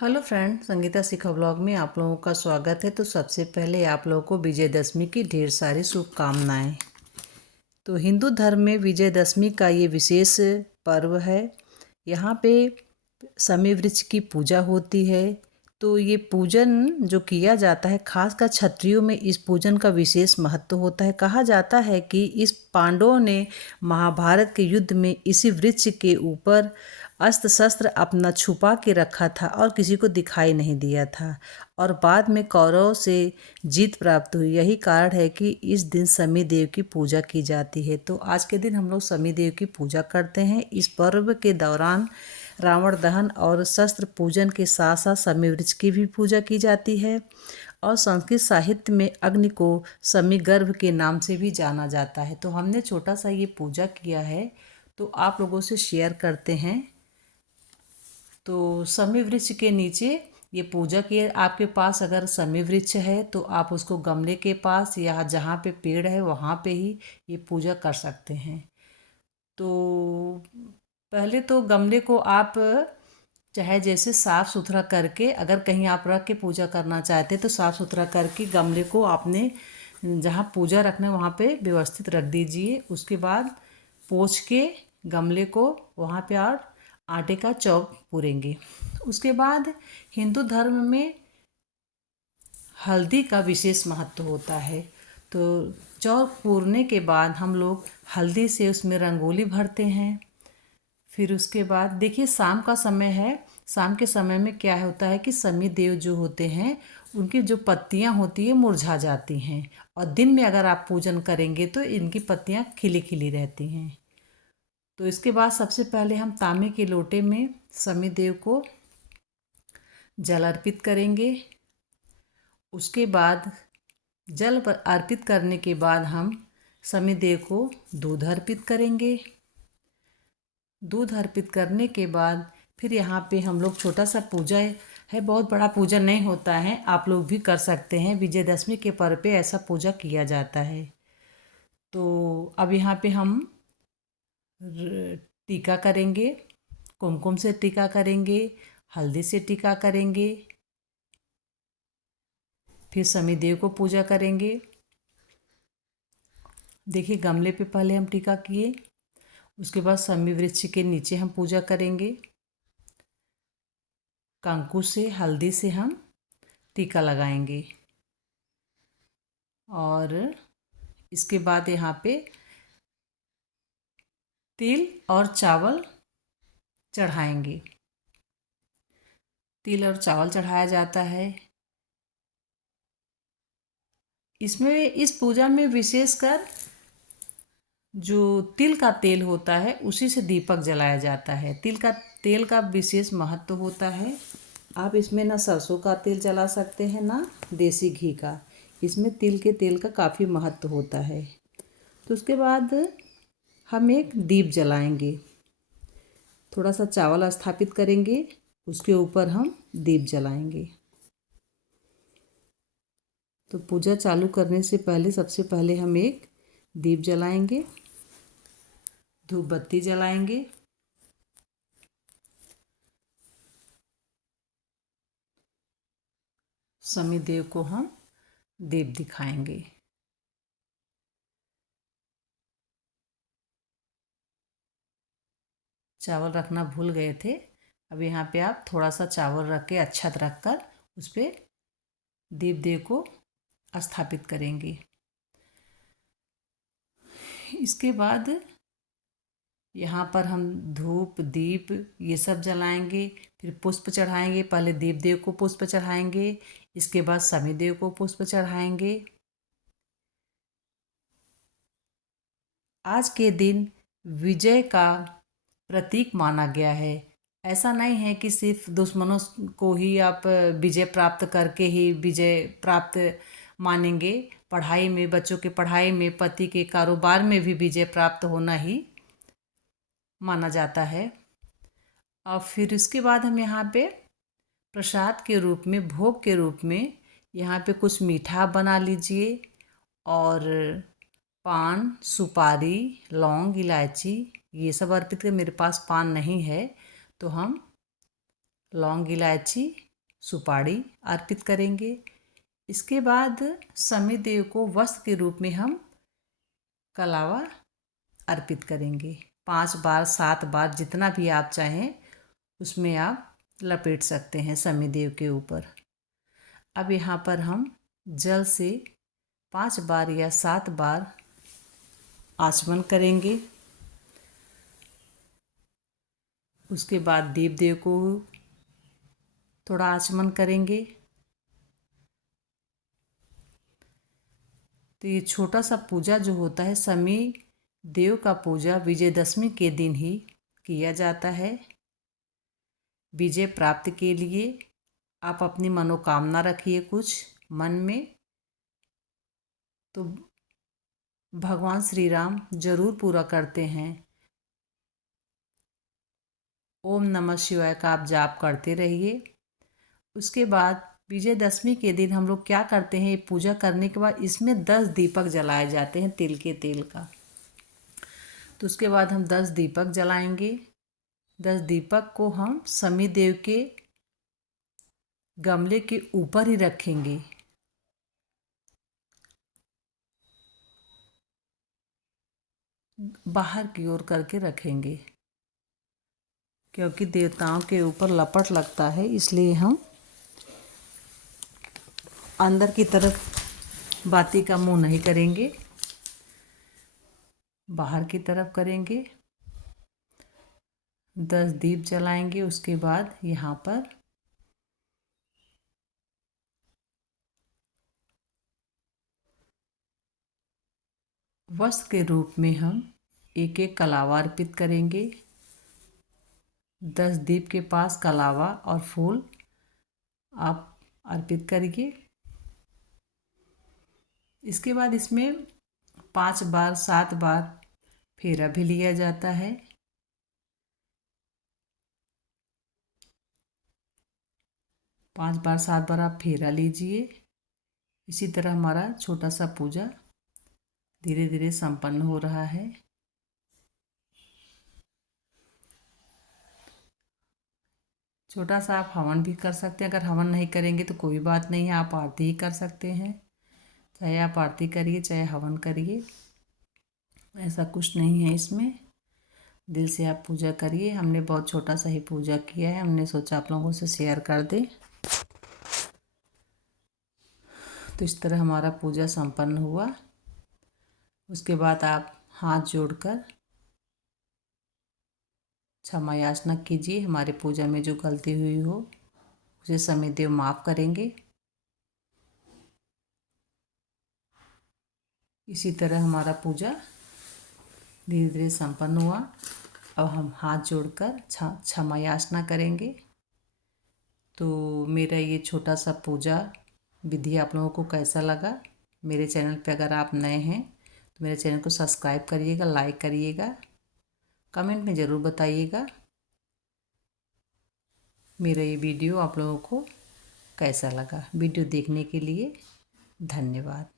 Hello friend, Sangeeta शिखा blog में आप लोगों का स्वागत है। तो सबसे पहले आप लोगों को विजयदशमी की ढेर सारी शुभकामनाएं। तो हिंदू धर्म में विजयदशमी का ये विशेष पर्व है। यहाँ पे शमी वृक्ष की पूजा होती है। तो ये पूजन जो किया जाता है, खासकर क्षत्रियों में इस पूजन का विशेष महत्व होता है। कहा जाता है कि इस पांडवों ने महाभारत के युद्ध में इसी वृक्ष के ऊपर अस्त्र शस्त्र अपना छुपा के रखा था और किसी को दिखाई नहीं दिया था, और बाद में कौरव से जीत प्राप्त हुई। यही कारण है कि इस दिन शमी देव की पूजा की जाती है। तो आज के दिन हम लोग शमी देव की पूजा करते हैं। इस पर्व के दौरान रावण दहन और शस्त्र पूजन के साथ साथ शमी वृक्ष की भी पूजा की जाती है। और संस्कृत साहित्य में अग्नि को शमी गर्भ के नाम से भी जाना जाता है। तो हमने छोटा सा ये पूजा किया है, तो आप लोगों से शेयर करते हैं। तो शमी वृक्ष के नीचे ये पूजा की। आपके पास अगर शमी वृक्ष है तो आप उसको गमले के पास या जहाँ पे पेड़ है वहाँ पे ही ये पूजा कर सकते हैं। तो पहले तो गमले को आप चाहे जैसे साफ़ सुथरा करके, अगर कहीं आप रख के पूजा करना चाहते तो साफ़ सुथरा करके गमले को आपने जहाँ पूजा रखना है वहाँ पे व्यवस्थित रख दीजिए। उसके बाद पोंछ के गमले को वहाँ पे और आटे का चौक पूरेंगे। उसके बाद हिंदू धर्म में हल्दी का विशेष महत्व होता है। तो चौक पूरने के बाद हम लोग हल्दी से उसमें रंगोली भरते हैं। फिर उसके बाद देखिए शाम का समय है। शाम के समय में क्या होता है कि शनि देव जो होते हैं उनकी जो पत्तियां होती है मुरझा जाती हैं, और दिन में अगर आप पूजन करेंगे तो इनकी पत्तियां खिली खिली रहती हैं। तो इसके बाद सबसे पहले हम तांबे के लोटे में शनि देव को जल अर्पित करेंगे। उसके बाद जल अर्पित करने के बाद हम शनि देव को दूध अर्पित करेंगे। दूध अर्पित करने के बाद फिर यहाँ पे हम लोग छोटा सा पूजा है, बहुत बड़ा पूजा नहीं होता है, आप लोग भी कर सकते हैं। विजयदशमी के पर्व पे ऐसा पूजा किया जाता है। तो अब यहाँ पे हम टीका करेंगे, कुमकुम से टीका करेंगे, हल्दी से टीका करेंगे। फिर शनिदेव को पूजा करेंगे। देखिए गमले पे पहले हम टीका किए, उसके बाद शमी वृक्ष के नीचे हम पूजा करेंगे। कंकु से हल्दी से हम टीका लगाएंगे, और इसके बाद यहाँ पे तिल और चावल चढ़ाएंगे। तिल और चावल चढ़ाया जाता है। इसमें इस पूजा में विशेषकर जो तिल का तेल होता है उसी से दीपक जलाया जाता है। तिल का तेल का विशेष महत्व होता है। आप इसमें ना सरसों का तेल जला सकते हैं ना देसी घी का। इसमें तिल के तेल का काफ़ी महत्व होता है। तो उसके बाद हम एक दीप जलाएंगे। थोड़ा सा चावल स्थापित करेंगे, उसके ऊपर हम दीप जलाएंगे। तो पूजा चालू करने से पहले सबसे पहले हम एक दीप जलाएंगे, धूप बत्ती जलाएंगे। शनि देव को हम दीप दिखाएंगे। चावल रखना भूल गए थे, अब यहाँ पे आप थोड़ा सा चावल रख के अक्षत रख कर उस पर दीप देव को स्थापित करेंगे। इसके बाद यहाँ पर हम धूप दीप ये सब जलाएंगे। फिर पुष्प चढ़ाएंगे। पहले दीप देव को पुष्प चढ़ाएंगे, इसके बाद शनि देव को पुष्प चढ़ाएंगे। आज के दिन विजय का प्रतीक माना गया है। ऐसा नहीं है कि सिर्फ दुश्मनों को ही आप विजय प्राप्त करके ही विजय प्राप्त मानेंगे। पढ़ाई में, बच्चों के पढ़ाई में, पति के कारोबार में भी विजय प्राप्त होना ही माना जाता है। और फिर उसके बाद हम यहाँ पे प्रसाद के रूप में, भोग के रूप में यहाँ पे कुछ मीठा बना लीजिए, और पान, सुपारी, लौंग, इलायची ये सब अर्पित कर। मेरे पास पान नहीं है तो हम लौंग, इलायची सुपारी अर्पित करेंगे। इसके बाद शनिदेव को वस्त्र के रूप में हम कलावा अर्पित करेंगे। 5 बार 7 बार जितना भी आप चाहें उसमें आप लपेट सकते हैं शनिदेव के ऊपर। अब यहाँ पर हम जल से 5 बार या 7 बार आचमन करेंगे। उसके बाद देव को थोड़ा आचमन करेंगे। तो ये छोटा सा पूजा जो होता है शनि देव का पूजा विजयदशमी के दिन ही किया जाता है। विजय प्राप्ति के लिए आप अपनी मनोकामना रखिए कुछ मन में, तो भगवान श्री राम जरूर पूरा करते हैं। ओम नमः शिवाय का आप जाप करते रहिए। उसके बाद विजयदशमी के दिन हम लोग क्या करते हैं, ये पूजा करने के बाद इसमें 10 दीपक जलाए जाते हैं तिल के तेल का। तो उसके बाद हम 10 दीपक जलाएंगे। 10 दीपक को हम शनिदेव के गमले के ऊपर ही रखेंगे। बाहर की ओर करके रखेंगे, क्योंकि देवताओं के ऊपर लपट लगता है, इसलिए हम अंदर की तरफ बाती का मुंह नहीं करेंगे, बाहर की तरफ करेंगे। 10 दीप जलाएंगे। उसके बाद यहाँ पर वस्त्र के रूप में हम एक एक कलावा अर्पित करेंगे। 10 दीप के पास कलावा और फूल आप अर्पित करिए। इसके बाद इसमें 5 बार 7 बार फेरा भी लिया जाता है। 5 बार 7 बार आप फेरा लीजिए। इसी तरह हमारा छोटा सा पूजा धीरे धीरे संपन्न हो रहा है। छोटा सा आप हवन भी कर सकते हैं। अगर हवन नहीं करेंगे तो कोई बात नहीं है, आप आरती ही कर सकते हैं। चाहे आप आरती करिए चाहे हवन करिए, ऐसा कुछ नहीं है इसमें। दिल से आप पूजा करिए। हमने बहुत छोटा सा ही पूजा किया है, हमने सोचा आप लोगों से शेयर कर दें। तो इस तरह हमारा पूजा संपन्न हुआ। उसके बाद आप हाथ जोड़कर क्षमा याचना कीजिए। हमारे पूजा में जो गलती हुई हो उसे शनिदेव माफ़ करेंगे। इसी तरह हमारा पूजा धीरे धीरे संपन्न हुआ। अब हम हाथ जोड़कर क्षमा याचना करेंगे। तो मेरा ये छोटा सा पूजा विधि आप लोगों को कैसा लगा? मेरे चैनल पे अगर आप नए हैं तो मेरे चैनल को सब्सक्राइब करिएगा, लाइक करिएगा, कमेंट में ज़रूर बताइएगा मेरा ये वीडियो आप लोगों को कैसा लगा। वीडियो देखने के लिए धन्यवाद।